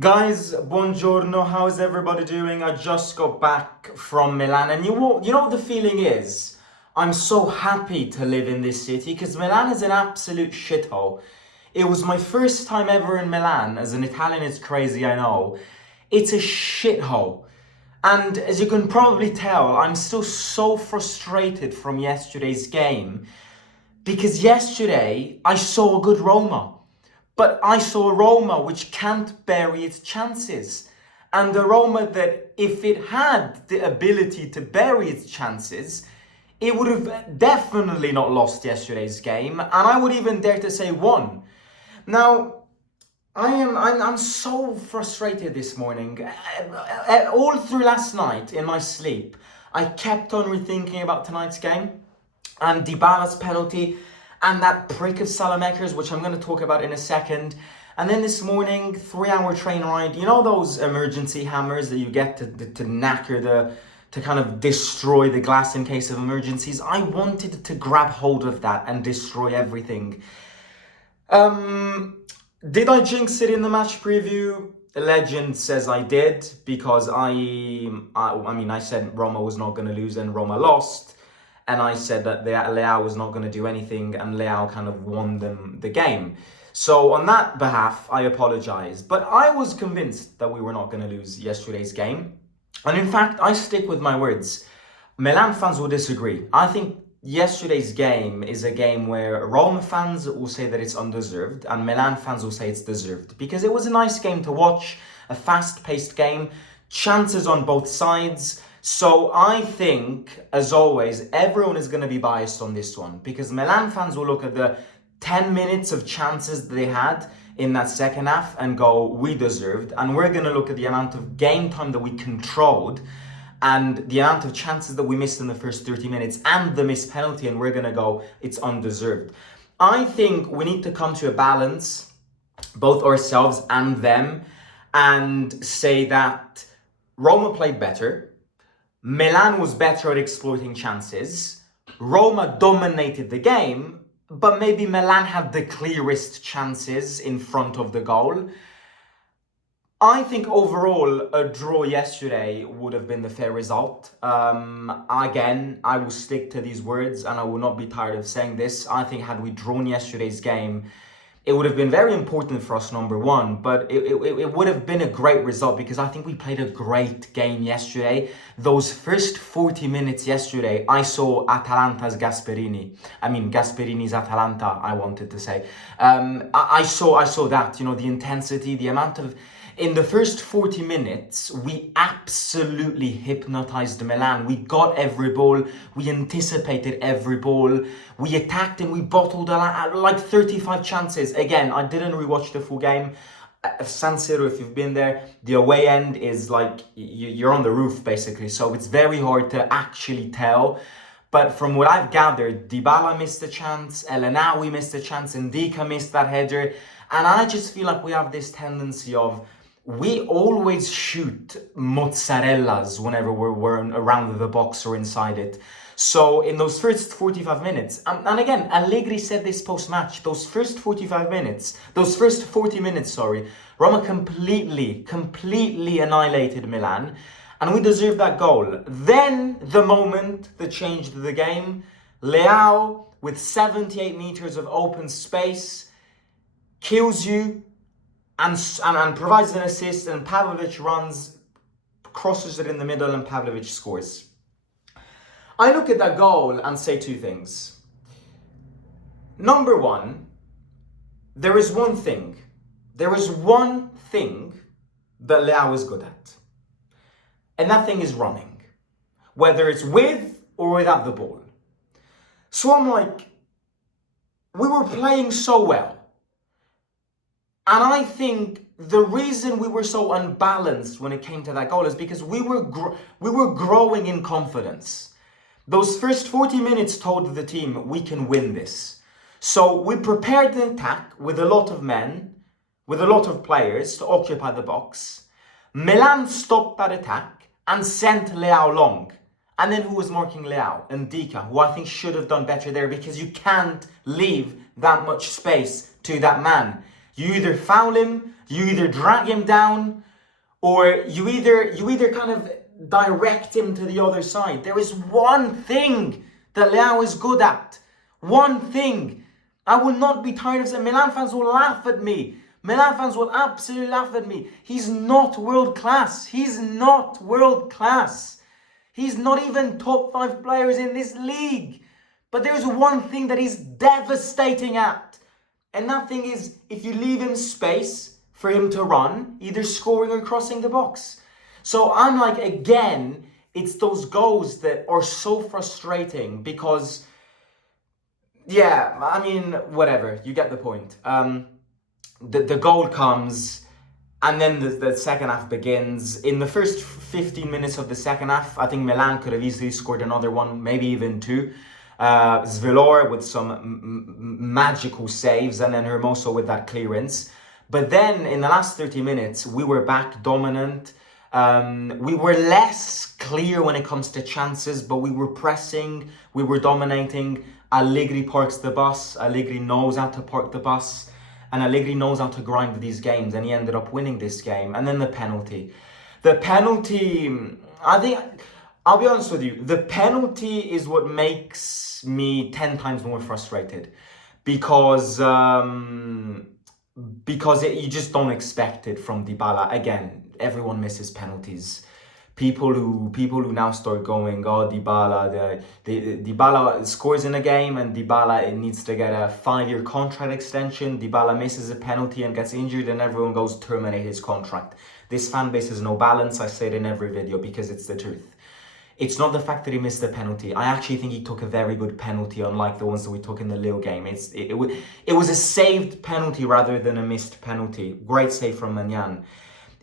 Guys, buongiorno. How's everybody doing? I just got back from Milan, and you know what the feeling is? I'm so happy to live in this city because Milan is an absolute shithole. It was my first time ever in Milan. As an Italian, it's crazy, I know. It's a shithole. And as you can probably tell, I'm still so frustrated from yesterday's game because yesterday I saw a good Roma. But I saw a Roma which can't bury its chances. And a Roma that, if it had the ability to bury its chances, it would have definitely not lost yesterday's game, and I would even dare to say won. Now, I'm so frustrated this morning. All through last night in my sleep, I kept on rethinking about tonight's game and Dybala's penalty and that prick of Saelemaekers, which I'm going to talk about in a second. And then this morning, 3-hour train ride. You know those emergency hammers that you get to knacker to kind of destroy the glass in case of emergencies? I wanted to grab hold of that and destroy everything. Did I jinx it in the match preview? The legend says I did, because I said Roma was not going to lose and Roma lost. And I said that Leao was not going to do anything, and Leao kind of won them the game. So on that behalf, I apologize. But I was convinced that we were not going to lose yesterday's game. And in fact, I stick with my words. Milan fans will disagree. I think yesterday's game is a game where Roma fans will say that it's undeserved, and Milan fans will say it's deserved. Because it was a nice game to watch, a fast-paced game, chances on both sides. So I think, as always, everyone is going to be biased on this one, because Milan fans will look at the 10 minutes of chances that they had in that second half and go, we deserved. And we're going to look at the amount of game time that we controlled and the amount of chances that we missed in the first 30 minutes and the missed penalty, and we're going to go, it's undeserved. I think we need to come to a balance, both ourselves and them, and say that Roma played better. Milan was better at exploiting chances. Roma dominated the game, but maybe Milan had the clearest chances in front of the goal. I think overall, a draw yesterday would have been the fair result. Again, I will stick to these words and I will not be tired of saying this. I think had we drawn yesterday's game, it would have been very important for us, number one, but it would have been a great result because I think we played a great game yesterday. Those first 40 minutes yesterday, I saw Atalanta's Gasperini's Atalanta, I wanted to say. I saw that, the intensity, the amount of... In the first 40 minutes, we absolutely hypnotized Milan. We got every ball. We anticipated every ball. We attacked and we bottled like 35 chances. Again, I didn't rewatch the full game. San Siro, if you've been there, the away end is like, you're on the roof, basically. So it's very hard to actually tell. But from what I've gathered, Dybala missed a chance, Elanawi missed a chance, and Ndika missed that header. And I just feel like we have this tendency of, we always shoot mozzarellas whenever we're around the box or inside it. So in those first 45 minutes, and again, Allegri said this post-match, those first 40 minutes, Roma completely annihilated Milan, and we deserved that goal. Then, the moment that changed the game, Leao, with 78 meters of open space, kills you, and provides an assist, and Pavlovic crosses it in the middle, and Pavlovic scores. I look at that goal and say two things. Number one, there is one thing that Leao is good at. And that thing is running. Whether it's with or without the ball. So I'm like, we were playing so well. And I think the reason we were so unbalanced when it came to that goal is because we were growing in confidence. Those first 40 minutes told the team, we can win this. So we prepared the attack with a lot of men, with a lot of players to occupy the box. Milan stopped that attack and sent Leao long. And then who was marking Leao? Ndika, who I think should have done better there, because you can't leave that much space to that man. You either foul him, you either drag him down, or you either kind of direct him to the other side. There is one thing that Leao is good at. One thing. I will not be tired of saying. Milan fans will laugh at me. Milan fans will absolutely laugh at me. He's not world class. He's not world class. He's not even top 5 players in this league. But there's one thing that he's devastating at. And that thing is, if you leave him space for him to run, either scoring or crossing the box. So I'm like, again, it's those goals that are so frustrating because, yeah, I mean, whatever, you get the point. The goal comes, and then the second half begins. In the first 15 minutes of the second half, I think Milan could have easily scored another one, maybe even 2. Svilor with some magical saves, and then Hermoso with that clearance. But then in the last 30 minutes, we were back dominant. We were less clear when it comes to chances, but we were pressing, we were dominating. Allegri parks the bus. Allegri knows how to park the bus. And Allegri knows how to grind these games, and he ended up winning this game. And then the penalty. The penalty, I think, I'll be honest with you, the penalty is what makes me 10 times more frustrated. Because you just don't expect it from Dybala. Again, everyone misses penalties. People who now start going, oh, Dybala scores in a game and Dybala needs to get a 5-year contract extension. Dybala misses a penalty and gets injured and everyone goes terminate his contract. This fan base has no balance. I say it in every video because it's the truth. It's not the fact that he missed the penalty. I actually think he took a very good penalty, unlike the ones that we took in the Lille game. It was a saved penalty rather than a missed penalty. Great save from Maignan.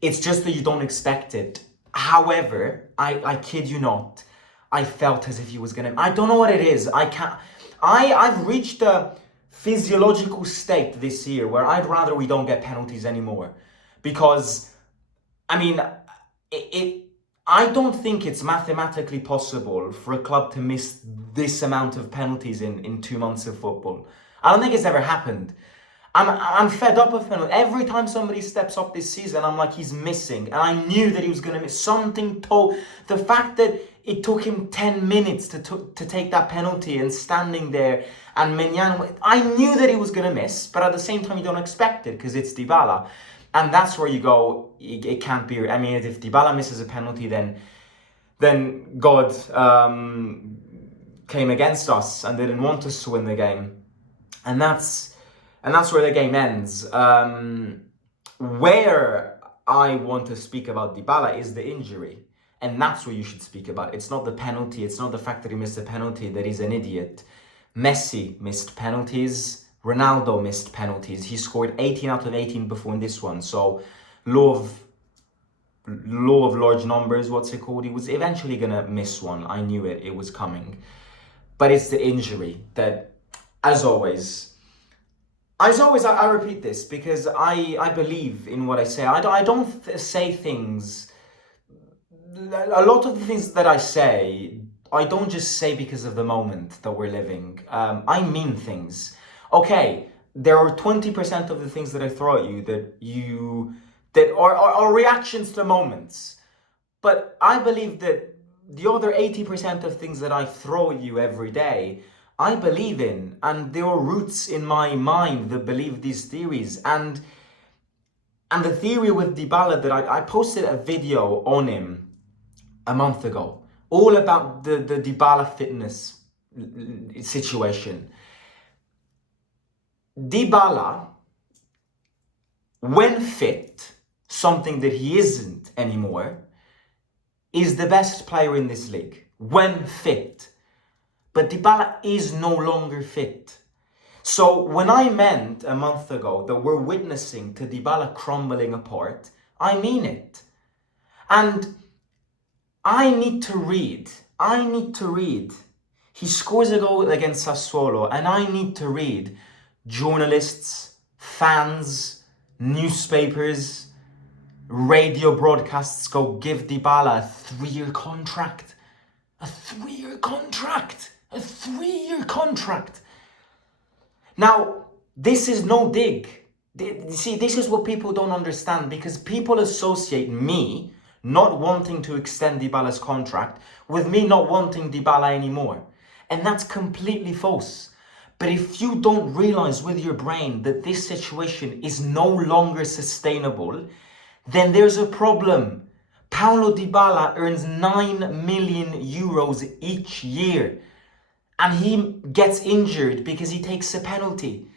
It's just that you don't expect it. However, I kid you not, I felt as if he was gonna. I don't know what it is. I've reached a physiological state this year where I'd rather we don't get penalties anymore, because, I mean, I don't think it's mathematically possible for a club to miss this amount of penalties in 2 months of football. I don't think it's ever happened. I'm fed up of penalties. Every time somebody steps up this season, I'm like, he's missing. And I knew that he was going to miss. Something told. The fact that it took him 10 minutes to take that penalty and standing there, and Maignan, I knew that he was going to miss, but at the same time, you don't expect it because it's Dybala. And that's where you go, it can't be. I mean, if Dybala misses a penalty, then God came against us and didn't want us to win the game. And that's where the game ends. Where I want to speak about Dybala is the injury. And that's what you should speak about. It's not the penalty. It's not the fact that he missed a penalty, that he's an idiot. Messi missed penalties. Ronaldo missed penalties. He scored 18 out of 18 before in this one. So, law of large numbers, what's it called? He was eventually going to miss one. I knew it. It was coming. But it's the injury that, as always, I repeat this because I believe in what I say. I don't say things. A lot of the things that I say, I don't just say because of the moment that we're living. I mean things. Okay, there are 20% of the things that I throw at you that are reactions to moments. But I believe that the other 80% of things that I throw at you every day, I believe in, and there are roots in my mind that believe these theories. And the theory with Dybala that I posted a video on him a month ago, all about the Dybala fitness situation. Dybala, when fit, something that he isn't anymore, is the best player in this league. When fit. But Dybala is no longer fit. So when I meant a month ago that we're witnessing to Dybala crumbling apart, I mean it. And I need to read. He scores a goal against Sassuolo, and I need to read journalists, fans, newspapers, radio broadcasts go, give Dybala a 3-year contract. A 3-year contract. A 3-year contract. Now, this is no dig. See, this is what people don't understand, because people associate me not wanting to extend Dybala's contract with me not wanting Dybala anymore. And that's completely false. But if you don't realize with your brain that this situation is no longer sustainable, then there's a problem. Paulo Dybala earns 9 million euros each year, and he gets injured because he takes a penalty.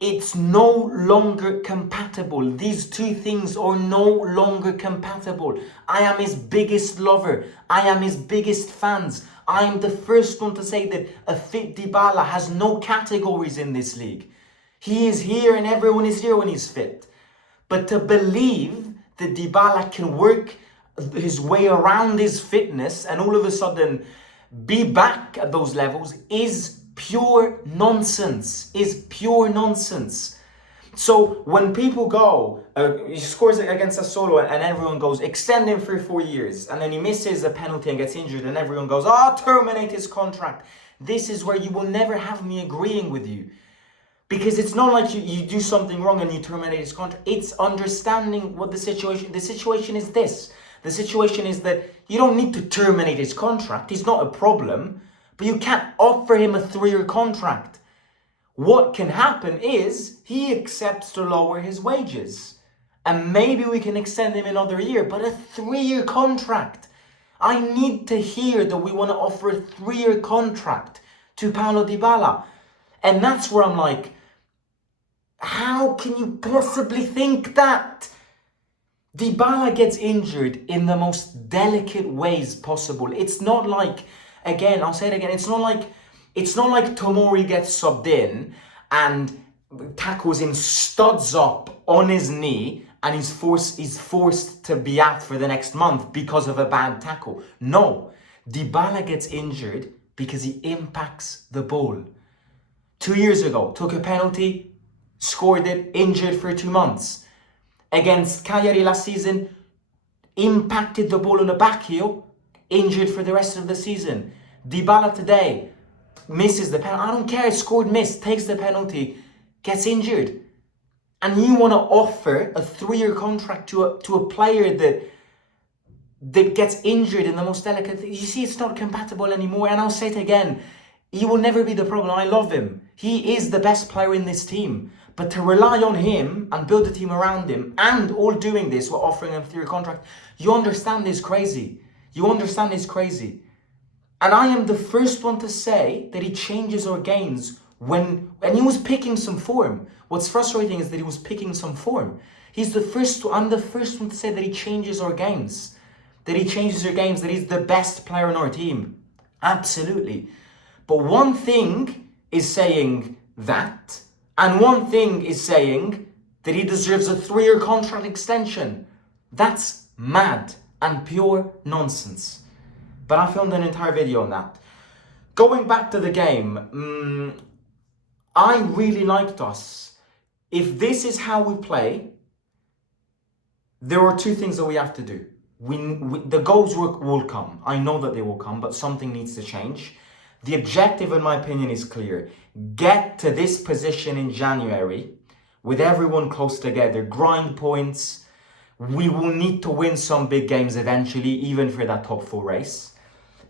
It's no longer compatible. These two things are no longer compatible. I am his biggest lover. I am his biggest fans. I am the first one to say that a fit Dybala has no categories in this league. He is here and everyone is here when he's fit. But to believe that Dybala can work his way around his fitness and all of a sudden be back at those levels is pure nonsense. So when people go, he scores against Sassuolo and everyone goes, extend him for 4 years, and then he misses a penalty and gets injured and everyone goes, terminate his contract. This is where you will never have me agreeing with you. Because it's not like you do something wrong and you terminate his contract. It's understanding what the situation is this. The situation is that you don't need to terminate his contract. He's not a problem. But you can't offer him a 3-year contract. What can happen is he accepts to lower his wages. And maybe we can extend him another year. But a 3-year contract. I need to hear that we want to offer a 3-year contract to Paulo Dybala. And that's where I'm like, how can you possibly think that? Dybala gets injured in the most delicate ways possible. It's not like, again, I'll say it again, it's not like Tomori gets subbed in and tackles him, studs up on his knee, and he's forced to be out for the next month because of a bad tackle. No, Dybala gets injured because he impacts the ball. 2 years ago, took a penalty, scored it, injured for 2 months. Against Cagliari last season, impacted the ball on the back heel, injured for the rest of the season. Dybala today misses the penalty. I don't care, scored, missed, takes the penalty, gets injured. And you want to offer a 3-year contract to a player that gets injured in the most delicate thing. You see, it's not compatible anymore. And I'll say it again, he will never be the problem. I love him. He is the best player in this team. But to rely on him and build a team around him, and all doing this while offering him a 3-year contract, you understand is crazy. And I am the first one to say that he changes our games and he was picking some form. What's frustrating is that he was picking some form. I'm the first one to say that he changes our games. That he's the best player on our team. Absolutely. But one thing is saying that, and one thing is saying that he deserves a 3-year contract extension. That's mad and pure nonsense. But I filmed an entire video on that. Going back to the game, I really liked us. If this is how we play, there are 2 things that we have to do. The goals will come. I know that they will come, but something needs to change. The objective, in my opinion, is clear. Get to this position in January with everyone close together. Grind points. We will need to win some big games eventually, even for that top 4 race.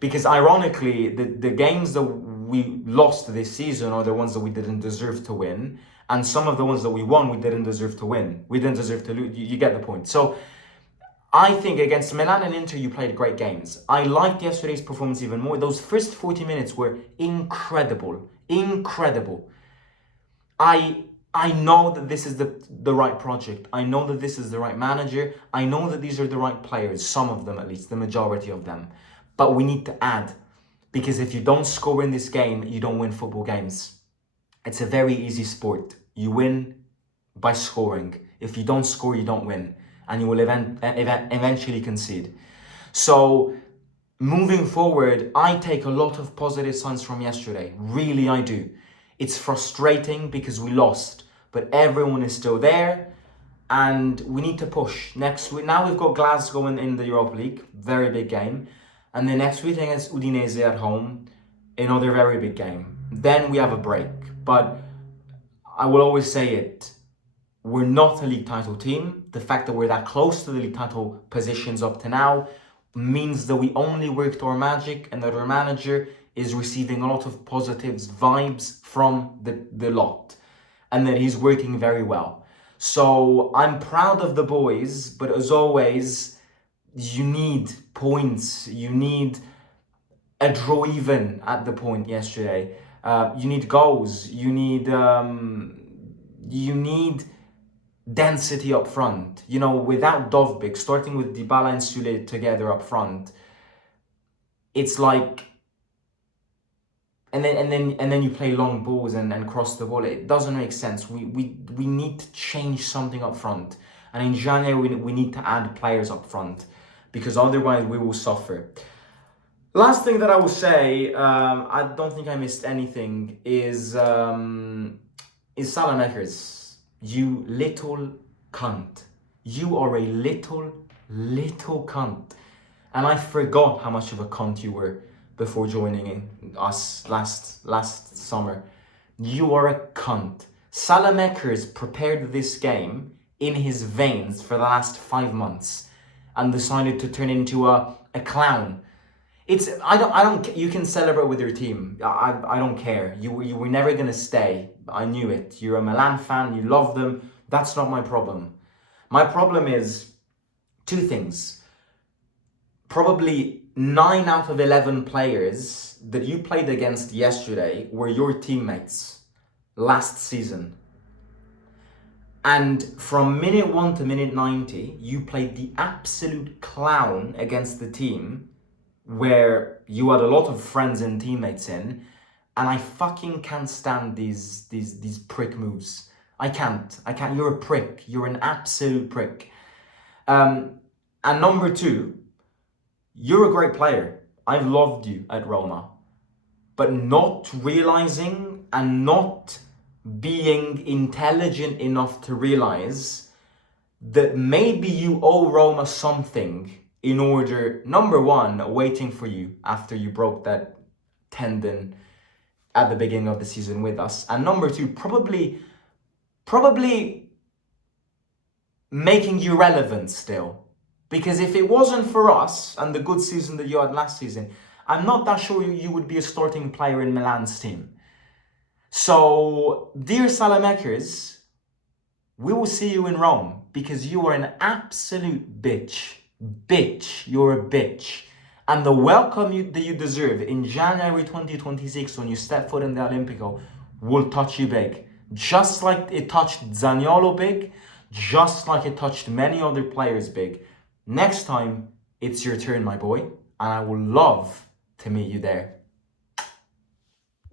Because ironically, the games that we lost this season are the ones that we didn't deserve to win. And some of the ones that we won, we didn't deserve to win. We didn't deserve to lose. You get the point. So I think against Milan and Inter, you played great games. I liked yesterday's performance even more. Those first 40 minutes were incredible. I know that this is the right project. I know that this is the right manager. I know that these are the right players. Some of them, at least, the majority of them. But we need to add. Because if you don't score in this game, you don't win football games. It's a very easy sport. You win by scoring. If you don't score, you don't win. And you will eventually concede. So, moving forward, I take a lot of positive signs from yesterday. Really, I do. It's frustrating because we lost. But everyone is still there. And we need to push. Next week, now we've got Glasgow in the Europa League. Very big game. And the next week against Udinese at home. Another very big game. Then we have a break. But I will always say it. we're not a league title team. The fact that we're that close to the league title positions up to now means that we only worked our magic and that our manager is receiving a lot of positives, vibes from the lot, and that he's working very well. So I'm proud of the boys, but as always, you need points. You need a draw even at the point yesterday. You need goals. You need density up front. You know, without Dovbyk, starting with Dybala and Sule together up front, it's like, and then you play long balls and cross the ball. It doesn't make sense. We need to change something up front, and in January we need to add players up front, because otherwise we will suffer. Last thing that I will say, I don't think I missed anything, is Saelemaekers. You little cunt. You are a little cunt. And I forgot how much of a cunt you were before joining us last summer. You are a cunt. Saelemaekers prepared this game in his veins for the last 5 months and decided to turn into a clown. I don't. You can celebrate with your team. I don't care. You were never gonna stay. I knew it. You're a Milan fan. You love them. That's not my problem. My problem is 2 things. Probably 9 out of 11 players that you played against yesterday were your teammates last season. And from minute 1 to minute 90, you played the absolute clown against the team where you had a lot of friends and teammates in, and I fucking can't stand these prick moves. I can't. You're a prick. You're an absolute prick. And number 2, you're a great player. I've loved you at Roma. But not realizing and not being intelligent enough to realize that maybe you owe Roma something in order, number 1, waiting for you after you broke that tendon at the beginning of the season with us, and number 2, probably making you relevant still. Because if it wasn't for us and the good season that you had last season, I'm not that sure you would be a starting player in Milan's team. So, dear Saelemaekers, we will see you in Rome, because you are an absolute bitch. You're a bitch. And the welcome that you deserve in January 2026 when you step foot in the Olimpico will touch you big. Just like it touched Zaniolo big, just like it touched many other players big. Next time, it's your turn, my boy, and I would love to meet you there.